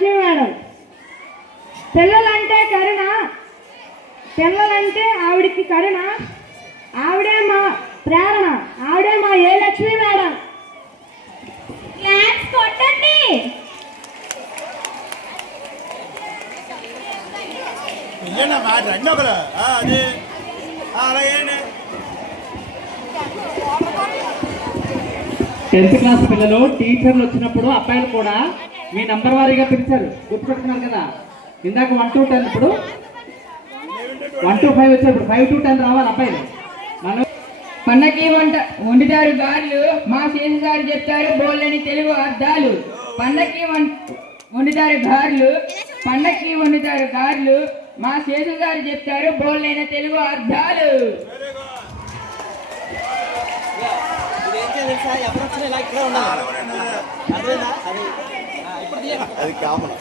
Lakshmi madam. పిల్లలంటే కరుణ, పిల్లలంటే ఆవిడికి కరుణ, ఆవిడే మా ప్రేరణ, ఆవిడే మా ఏ లక్ష్మి మేడం. క్లాప్స్ కొట్టండి. టెన్త్ క్లాస్ పిల్లలు టీచర్లు వచ్చినప్పుడు అబ్బాయిలు కూడా మీ నంబర్ వారీగా పిలిచారు, గుర్తుపెట్టుకున్నారు కదా. ఇందాక 1 to 10, ఇప్పుడు 1 to 5 వచ్చారు, ఇప్పుడు 5 to 10 రావాలి అబ్బాయిలు. మనం పండకి వండుతారు గారెలు, మా శేషు గారు చెప్తారు బోల్లని తెలుగు అర్థాలు. పండకి వండుతారు గారెలు, పండకి వండుతారు గారెలు, మా శేషు గారు చెప్తారు బోల్డైన తెలుగు అర్థాలు. అది కామన్.